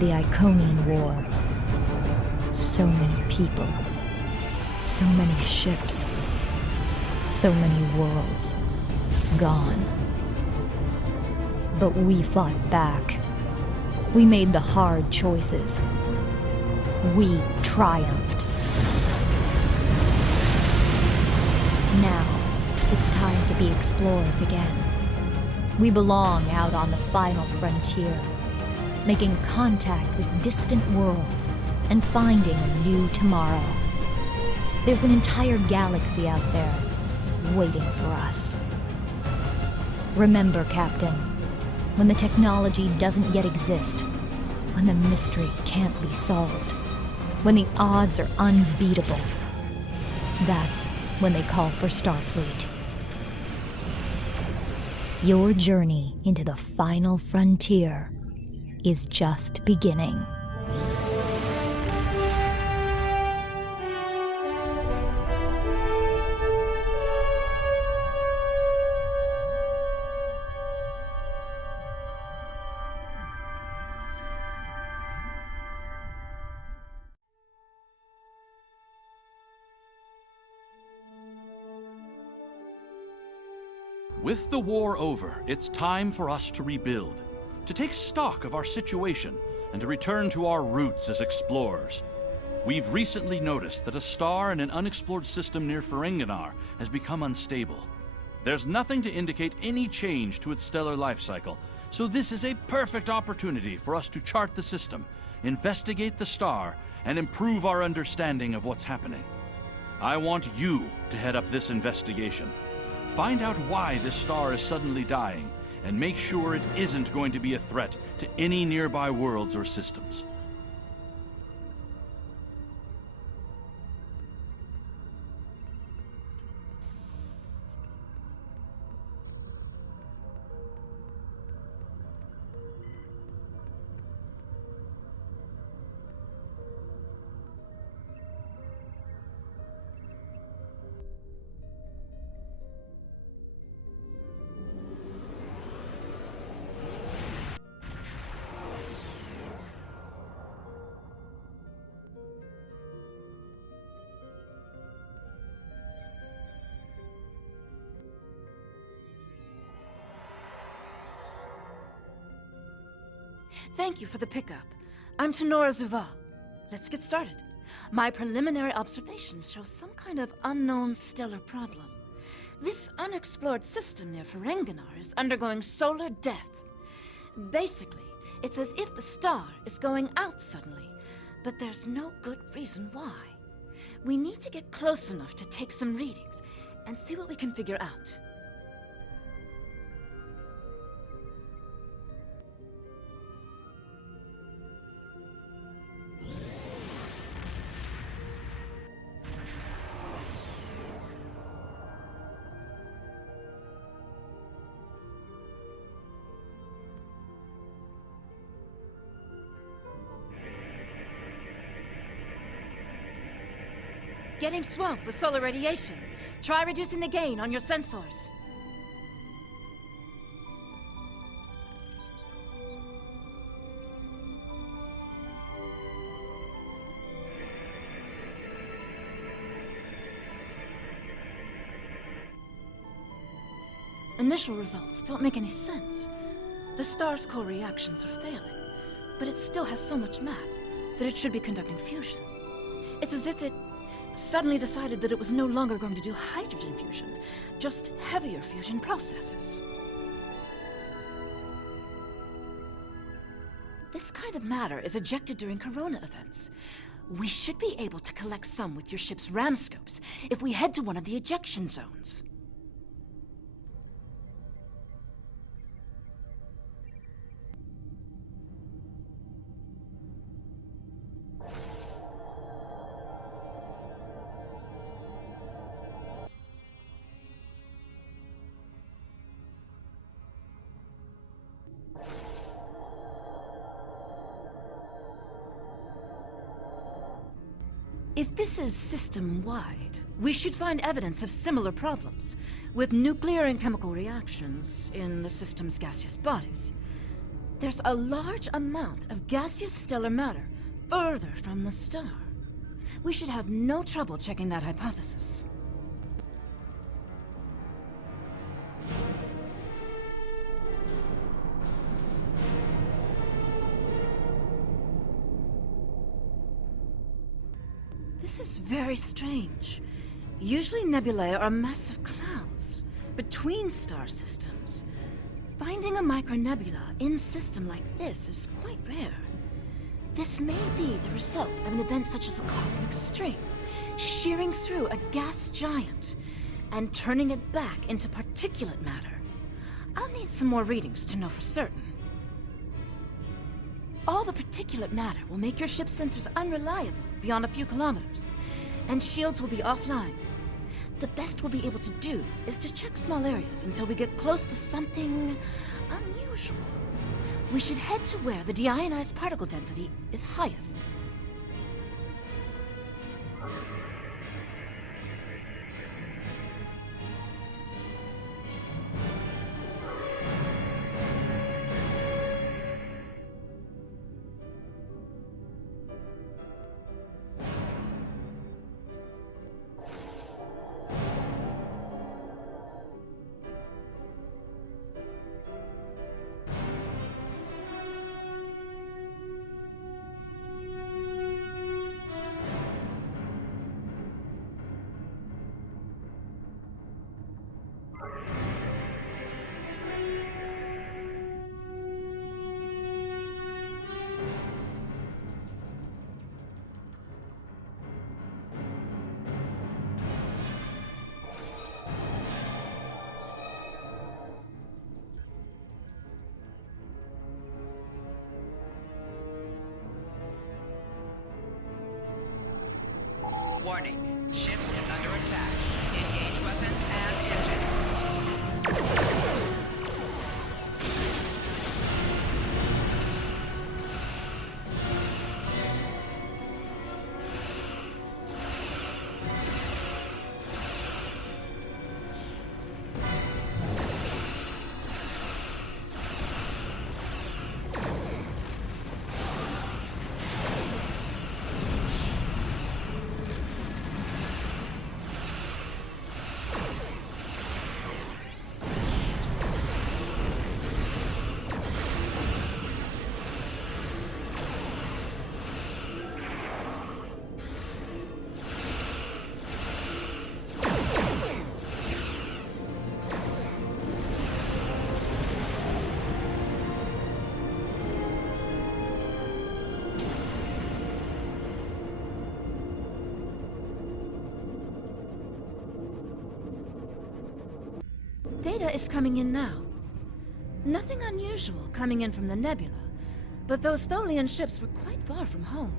the Iconian War. So many people. So many ships. So many worlds. Gone. But we fought back. We made the hard choices. We triumphed. Now, it's time to be explorers again. We belong out on the final frontier, making contact with distant worlds and finding a new tomorrow. There's an entire galaxy out there waiting for us. Remember, Captain, when the technology doesn't yet exist, when the mystery can't be solved, when the odds are unbeatable, that's when they call for Starfleet. Your journey into the final frontier is just beginning. With the war over, it's time for us to rebuild, to take stock of our situation, and to return to our roots as explorers. We've recently noticed that a star in an unexplored system near Ferenginar has become unstable. There's nothing to indicate any change to its stellar life cycle, so this is a perfect opportunity for us to chart the system, investigate the star, and improve our understanding of what's happening. I want you to head up this investigation. Find out why this star is suddenly dying, and make sure it isn't going to be a threat to any nearby worlds or systems. Thank you for the pickup. I'm Tenora Zuval. Let's get started. My preliminary observations show some kind of unknown stellar problem. This unexplored system near Ferenginar is undergoing solar death. Basically, it's as if the star is going out suddenly, but there's no good reason why. We need to get close enough to take some readings and see what we can figure out. Getting swamped with solar radiation. Try reducing the gain on your sensors. Initial results don't make any sense. The star's core reactions are failing, but it still has so much mass that it should be conducting fusion. It's as if it suddenly decided that it was no longer going to do hydrogen fusion, just heavier fusion processes. This kind of matter is ejected during corona events. We should be able to collect some with your ship's ram scopes if we head to one of the ejection zones. If this is system-wide, we should find evidence of similar problems, with nuclear and chemical reactions in the system's gaseous bodies. There's a large amount of gaseous stellar matter further from the star. We should have no trouble checking that hypothesis. This is very strange. Usually nebulae are massive clouds between star systems. Finding a micronebula in a system like this is quite rare. This may be the result of an event such as a cosmic stream, shearing through a gas giant and turning it back into particulate matter. I'll need some more readings to know for certain. All the particulate matter will make your ship's sensors unreliable beyond a few kilometers, and shields will be offline. The best we'll be able to do is to check small areas until we get close to something unusual. We should head to where the deionized particle density is highest. Warning, ship is under attack. Engage weapons and engine. Data is coming in now. Nothing unusual coming in from the nebula, but those Tholian ships were quite far from home.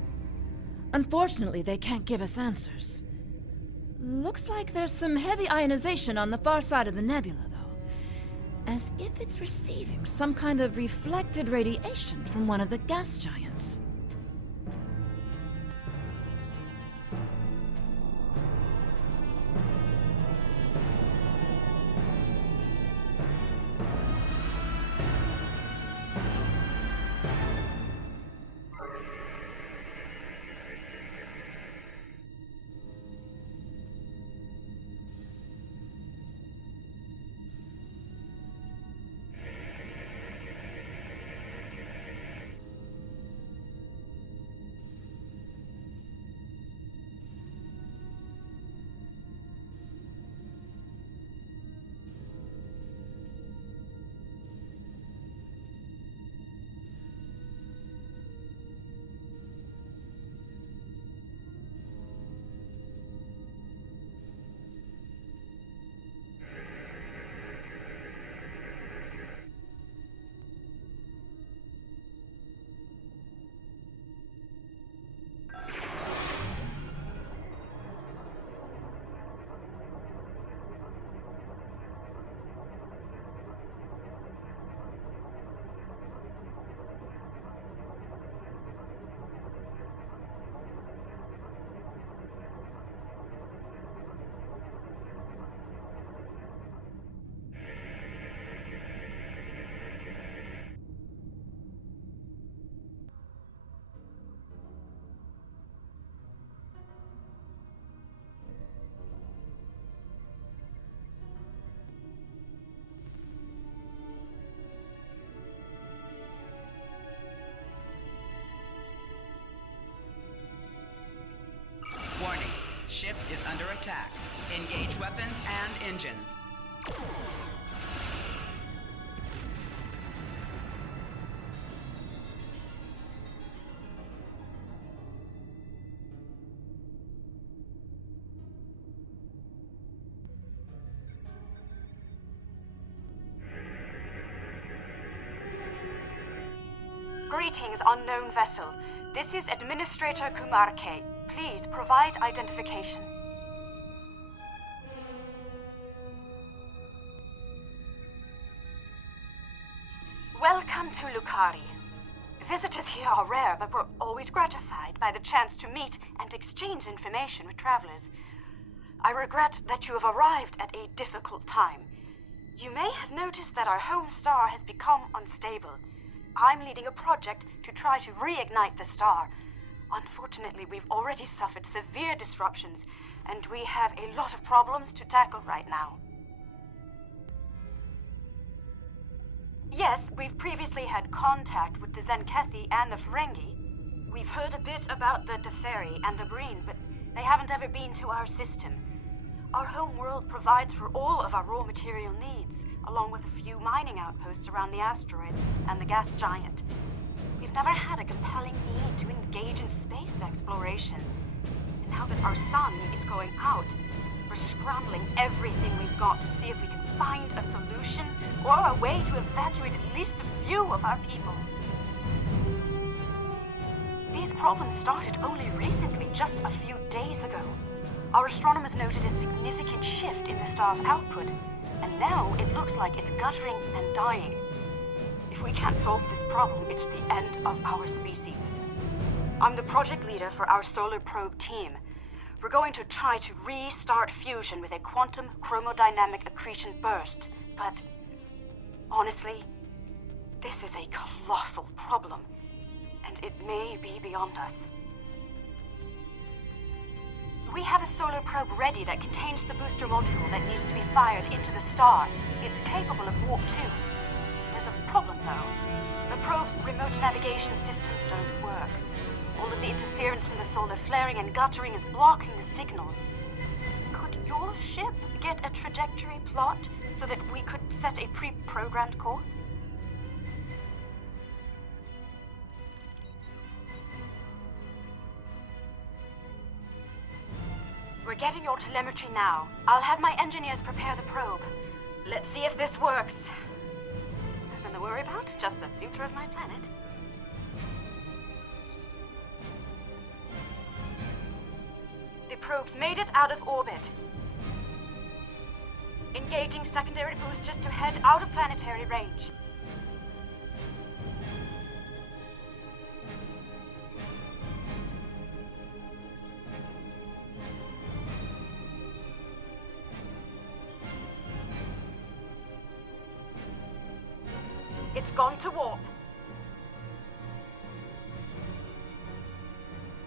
Unfortunately, they can't give us answers. Looks like there's some heavy ionization on the far side of the nebula, though, as if it's receiving some kind of reflected radiation from one of the gas giants. is under attack. Engage weapons and engines. Greetings, unknown vessel. This is Administrator Kumar K. Please provide identification. Welcome to Lucari. Visitors here are rare, but we're always gratified by the chance to meet and exchange information with travelers. I regret that you have arrived at a difficult time. You may have noticed that our home star has become unstable. I'm leading a project to try to reignite the star. Unfortunately, we've already suffered severe disruptions, and we have a lot of problems to tackle right now. Yes, we've previously had contact with the Zenkethi and the Ferengi. We've heard a bit about the Teferi and the Breen, but they haven't ever been to our system. Our home world provides for all of our raw material needs, along with a few mining outposts around the asteroid and the gas giant. We've never had a compelling need to engage in space exploration. And now that our sun is going out, we're scrambling everything we've got to see if we can find a solution or a way to evacuate at least a few of our people. These problems started only recently, just a few days ago. Our astronomers noted a significant shift in the star's output, and now it looks like it's guttering and dying. If we can't solve this problem, it's the end of our species. I'm the project leader for our solar probe team. We're going to try to restart fusion with a quantum chromodynamic accretion burst, but honestly, this is a colossal problem, and it may be beyond us. We have a solar probe ready that contains the booster module that needs to be fired into the star. It's capable of warp 2. There's a problem, though. The probe's remote navigation systems don't work. All of the interference from the solar flaring and guttering is blocking the signal. Could your ship get a trajectory plot so that we could set a pre-programmed course? We're getting your telemetry now. I'll have my engineers prepare the probe. Let's see if this works. Nothing to worry about, just the future of my planet. The probe's made it out of orbit. Engaging secondary boosters to head out of planetary range. It's gone to warp.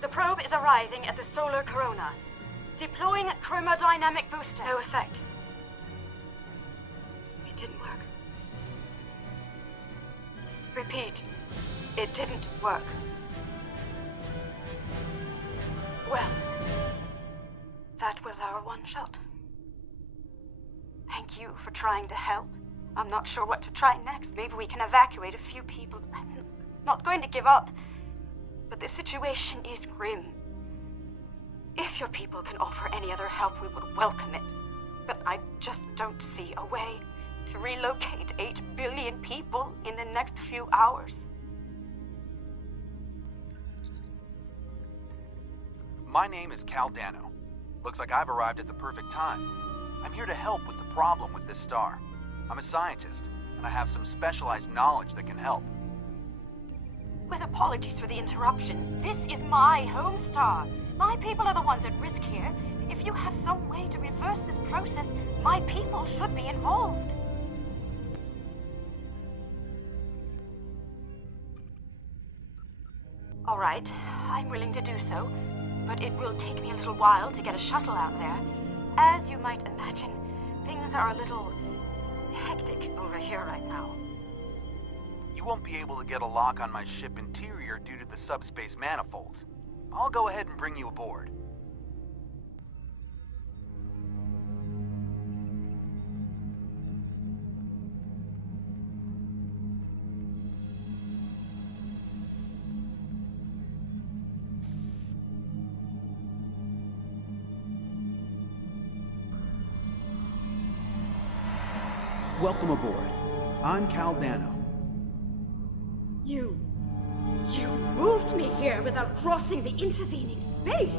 The probe is arriving at the solar corona. Deploying chromodynamic booster. No effect. It didn't work. Repeat. It didn't work. Well, that was our one shot. Thank you for trying to help. I'm not sure what to try next. Maybe we can evacuate a few people. I'm not going to give up. But the situation is grim. If your people can offer any other help, we would welcome it. But I just don't see a way to relocate 8 billion people in the next few hours. My name is Cal Dano. Looks like I've arrived at the perfect time. I'm here to help with the problem with this star. I'm a scientist, and I have some specialized knowledge that can help. With apologies for the interruption, this is my home star. My people are the ones at risk here. If you have some way to reverse this process, my people should be involved. All right, I'm willing to do so, but it will take me a little while to get a shuttle out there. As you might imagine, things are a little hectic over here right now. You won't be able to get a lock on my ship interior due to the subspace manifolds. I'll go ahead and bring you aboard. Welcome aboard. I'm Cal Dano. You moved me here without crossing the intervening space.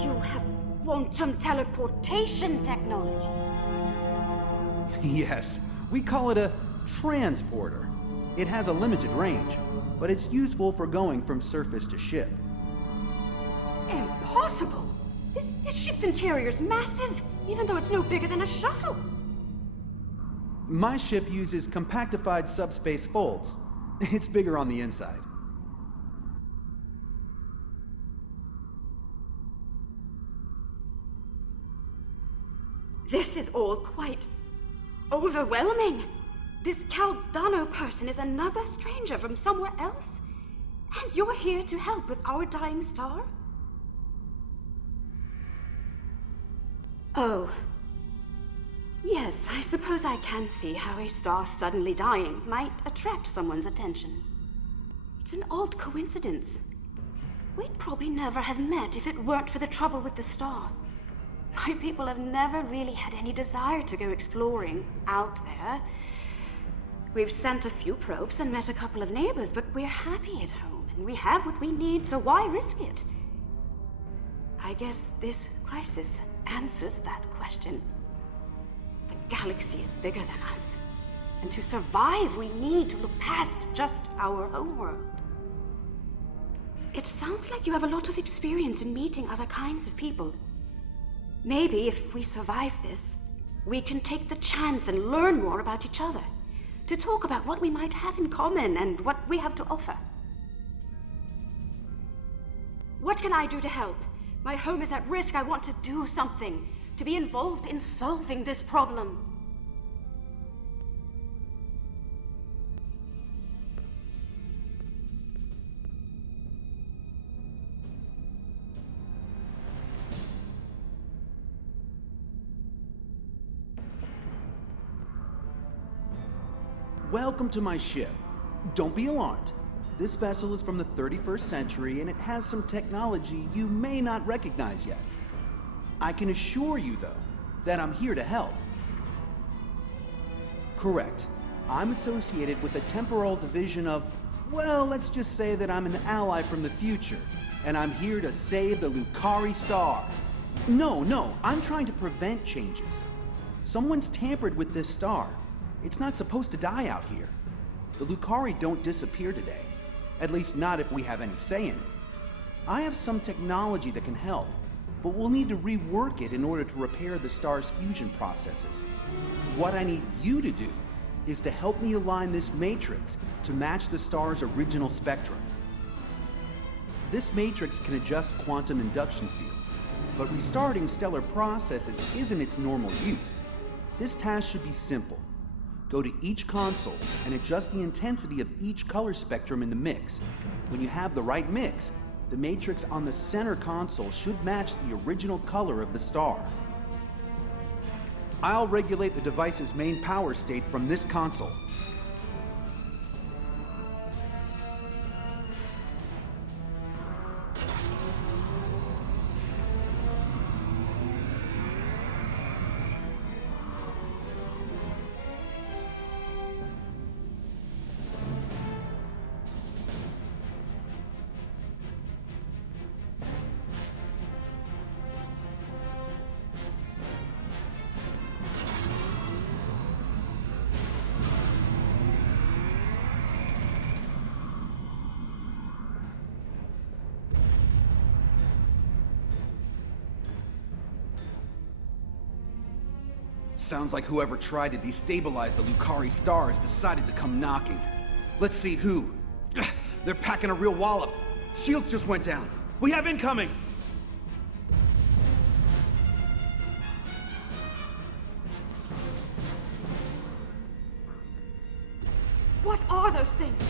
You have quantum teleportation technology. Yes, we call it a transporter. It has a limited range, but it's useful for going from surface to ship. Impossible! This ship's interior is massive, even though it's no bigger than a shuttle. My ship uses compactified subspace folds. It's bigger on the inside. This is all quite overwhelming. This Cal Dano person is another stranger from somewhere else? And you're here to help with our dying star? Oh. Yes, I suppose I can see how a star suddenly dying might attract someone's attention. It's an odd coincidence. We'd probably never have met if it weren't for the trouble with the star. My people have never really had any desire to go exploring out there. We've sent a few probes and met a couple of neighbors, but we're happy at home, and we have what we need, so why risk it? I guess this crisis answers that question. The galaxy is bigger than us, and to survive, we need to look past just our homeworld. It sounds like you have a lot of experience in meeting other kinds of people. Maybe if we survive this, we can take the chance and learn more about each other, to talk about what we might have in common and what we have to offer. What can I do to help? My home is at risk. I want to do something, to be involved in solving this problem. Welcome to my ship. Don't be alarmed. This vessel is from the 31st century and it has some technology you may not recognize yet. I can assure you, though, that I'm here to help. Correct. I'm associated with the Temporal division of, well, let's just say that I'm an ally from the future, and I'm here to save the Lucari star. No, I'm trying to prevent changes. Someone's tampered with this star. It's not supposed to die out here. The Lucari don't disappear today. At least not if we have any say in it. I have some technology that can help, but we'll need to rework it in order to repair the star's fusion processes. What I need you to do is to help me align this matrix to match the star's original spectrum. This matrix can adjust quantum induction fields, but restarting stellar processes isn't its normal use. This task should be simple. Go to each console and adjust the intensity of each color spectrum in the mix. When you have the right mix, the matrix on the center console should match the original color of the star. I'll regulate the device's main power state from this console. Sounds like whoever tried to destabilize the Lucari star has decided to come knocking. Let's see who. They're packing a real wallop. Shields just went down. We have incoming! What are those things?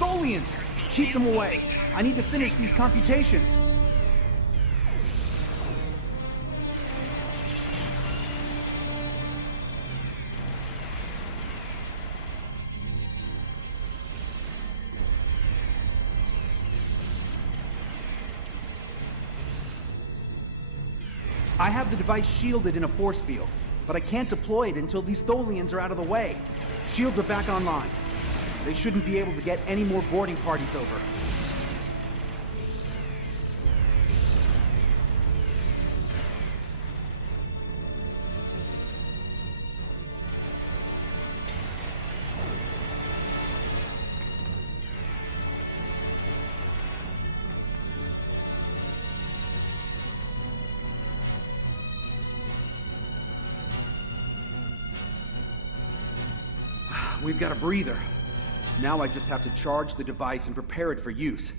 Tholians! Keep them away. I need to finish these computations. I have the device shielded in a force field, but I can't deploy it until these Tholians are out of the way. Shields are back online. They shouldn't be able to get any more boarding parties over. We've got a breather. Now I just have to charge the device and prepare it for use.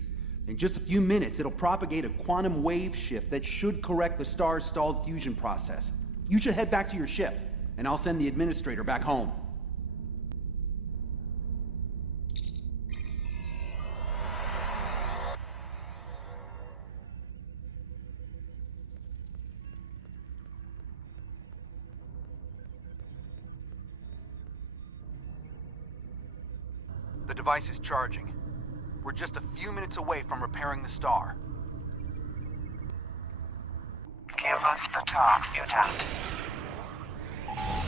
In just a few minutes, it'll propagate a quantum wave shift that should correct the star's stalled fusion process. You should head back to your ship, and I'll send the administrator back home. The device is charging. We're just a few minutes away from repairing the star. Give us the talk, mutant.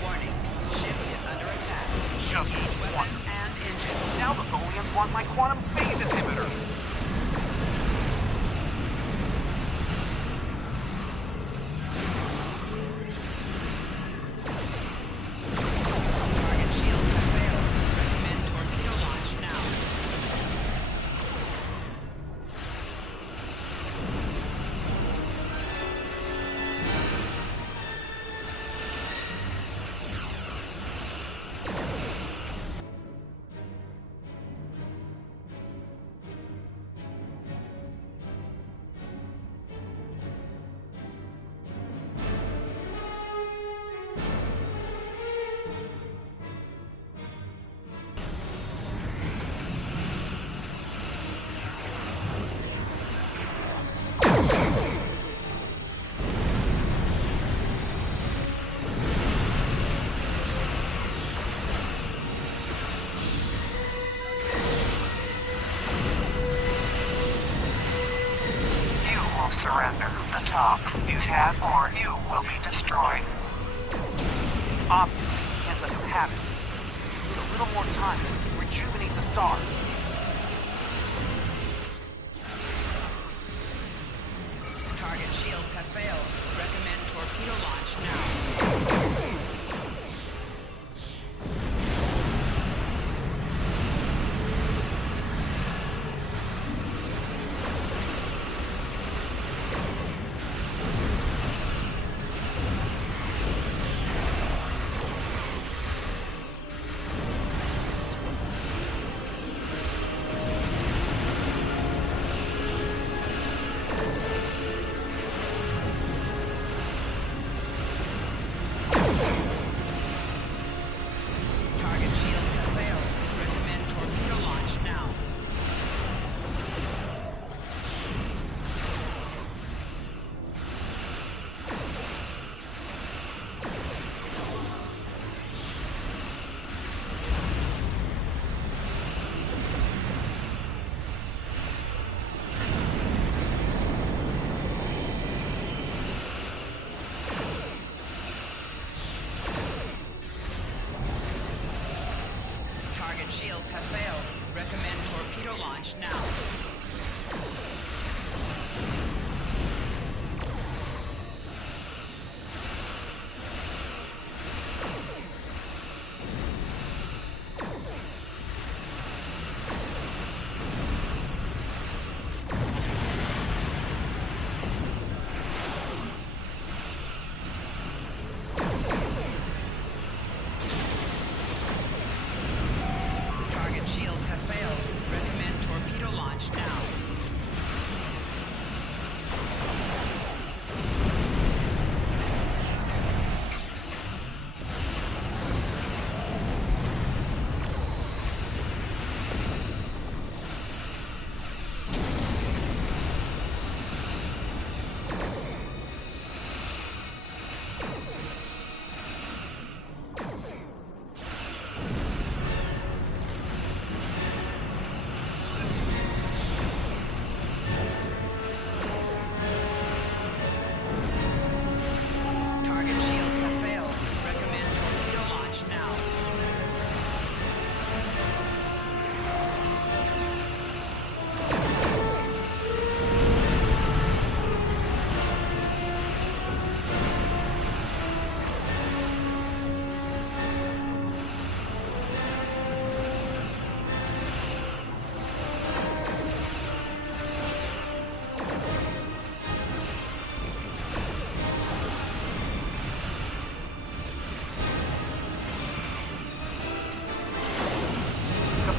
Warning. Ship is under attack. Just Engage one. weapons and engines. Now the Tholians want my quantum phase inhibitor! Target shields have failed. Recommend torpedo launch now. You will surrender the talk, mutant, or you will be destroyed. Obviously, we can't let them have it. We need a little more time to rejuvenate the star. Target shields have failed. Recommend torpedo launch now.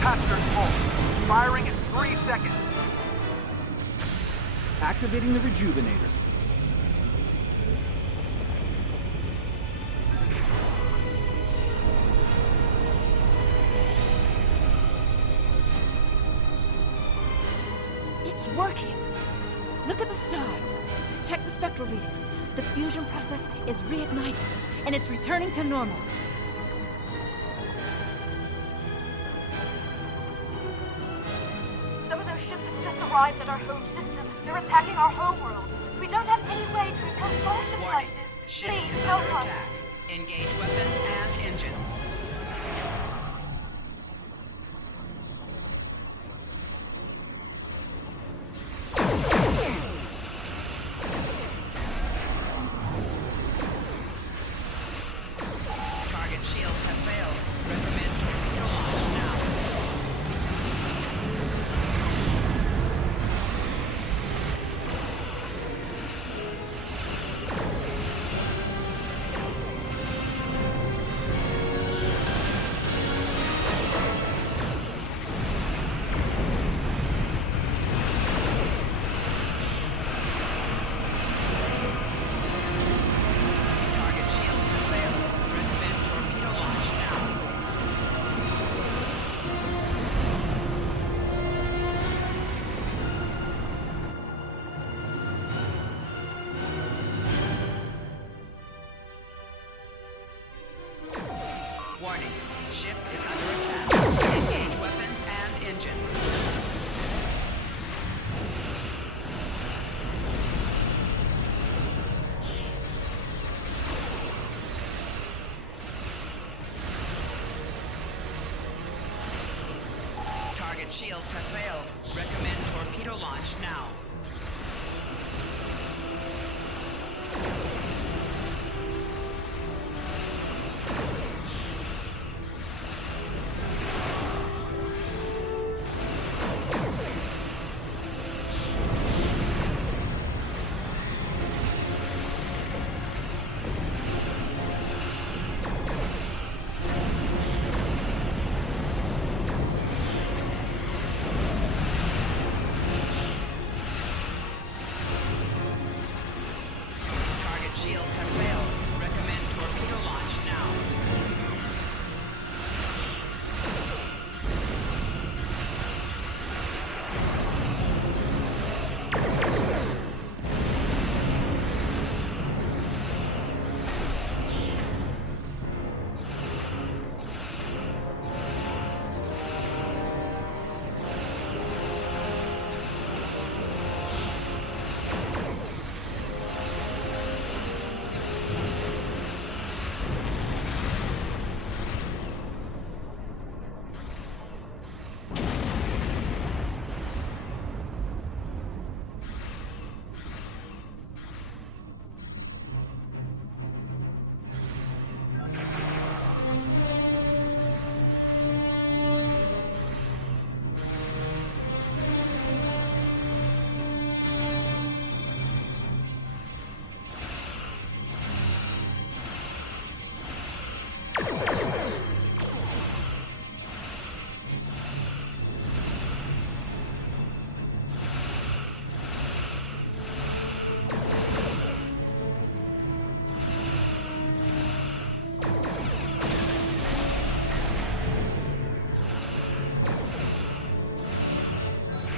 Capture's full. Firing in 3 seconds. Activating the rejuvenator. It's working. Look at the star. Check the spectral readings. The fusion process is reigniting, and it's returning to normal. Some of those ships have just arrived at our home system. They're attacking our homeworld. We don't have any way to repel starships like Warning. this. Ship Please, is help under us. attack. Engage weapons and engines. Target shields have failed. Recommend torpedo launch now. Target shields have failed. Recommend torpedo launch now. Warning. Ship is under attack. Engage weapons and engines. Target shields have failed. Recommend torpedo launch now. Target shields have failed. Recommend torpedo launch now.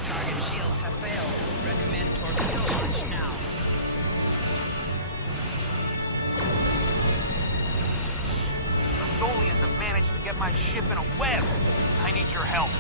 Target shields have failed. Recommend torpedo launch now. The Tholians have managed to get my ship in a web. I need your help.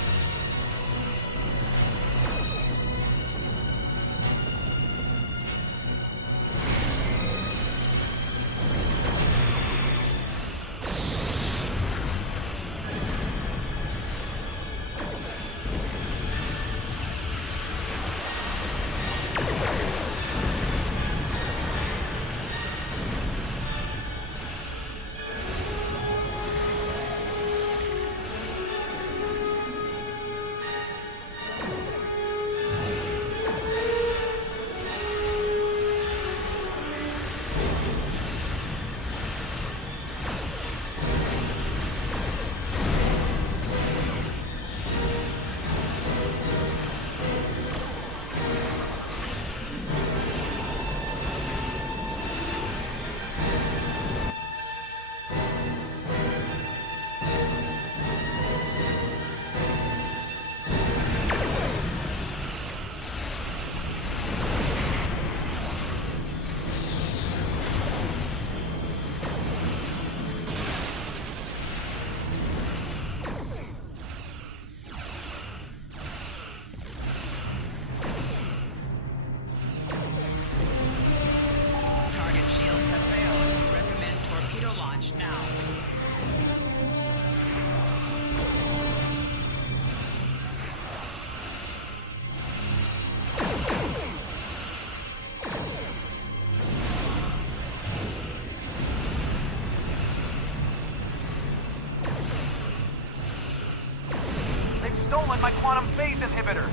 stolen my quantum phase inhibitor.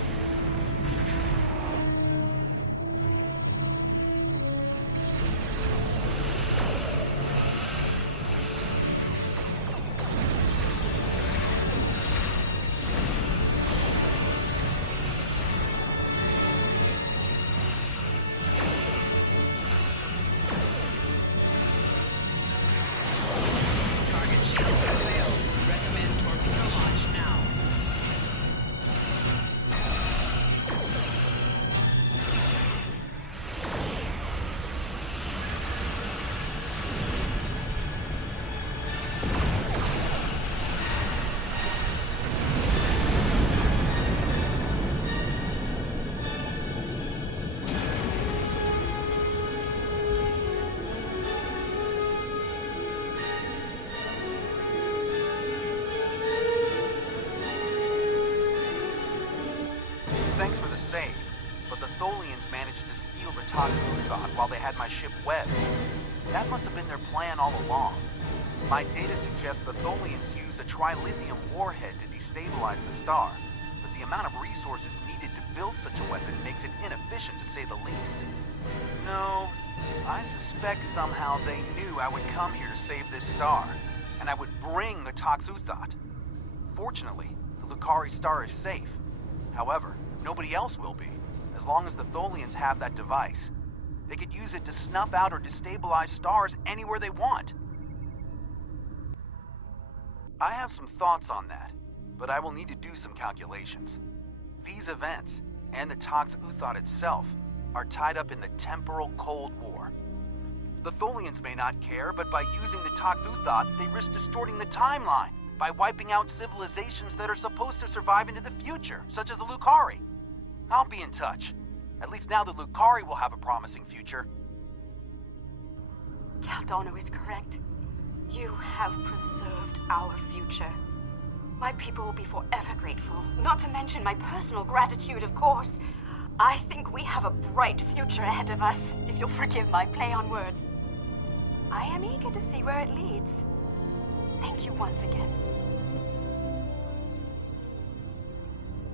Target shields have failed. Recommend torpedo launch now. Thanks for the save, but the Tholians managed to steal the Toxuthot while they had my ship webbed. That must have been their plan all along. My data suggests the Tholians used a trilithium warhead to destabilize the star, but the amount of resources needed to build such a weapon makes it inefficient to say the least. No, I suspect somehow they knew I would come here to save this star, and I would bring the Toxuthot. Fortunately, the Lucari star is safe. However, nobody else will be, as long as the Tholians have that device. They could use it to snuff out or destabilize stars anywhere they want. I have some thoughts on that, but I will need to do some calculations. These events, and the Toxuthot itself, are tied up in the Temporal Cold War. The Tholians may not care, but by using the Toxuthot, they risk distorting the timeline by wiping out civilizations that are supposed to survive into the future, such as the Lucari. I'll be in touch. At least now the Lucari will have a promising future. Cal Dano is correct. You have preserved our future. My people will be forever grateful, not to mention my personal gratitude, of course. I think we have a bright future ahead of us, if you'll forgive my play on words. I am eager to see where it leads. Thank you once again.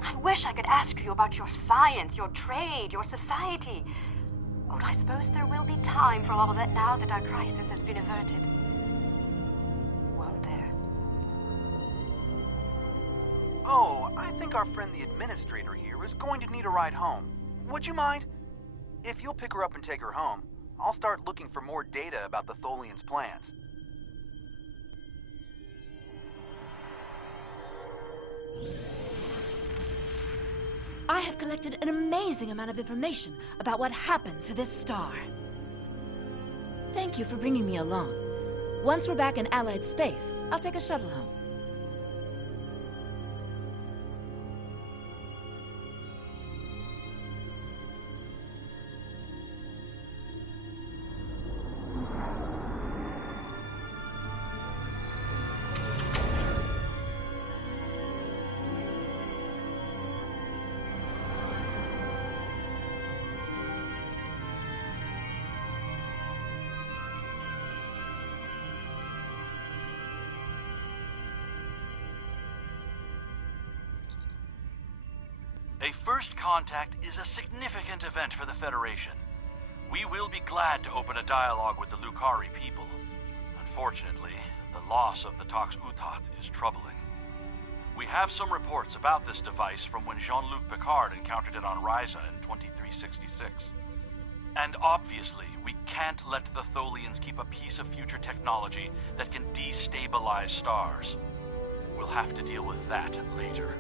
I wish I could ask you about your science, your trade, your society. But I suppose there will be time for all of that now that our crisis has been averted. Won't there? Oh, I think our friend the administrator here is going to need a ride home. Would you mind? If you'll pick her up and take her home, I'll start looking for more data about the Tholians' plans. I have collected an amazing amount of information about what happened to this star. Thank you for bringing me along. Once we're back in Allied space, I'll take a shuttle home. A first contact is a significant event for the Federation. We will be glad to open a dialogue with the Lucari people. Unfortunately, the loss of the Toxuthot is troubling. We have some reports about this device from when Jean-Luc Picard encountered it on Ryza in 2366. And obviously, we can't let the Tholians keep a piece of future technology that can destabilize stars. We'll have to deal with that later.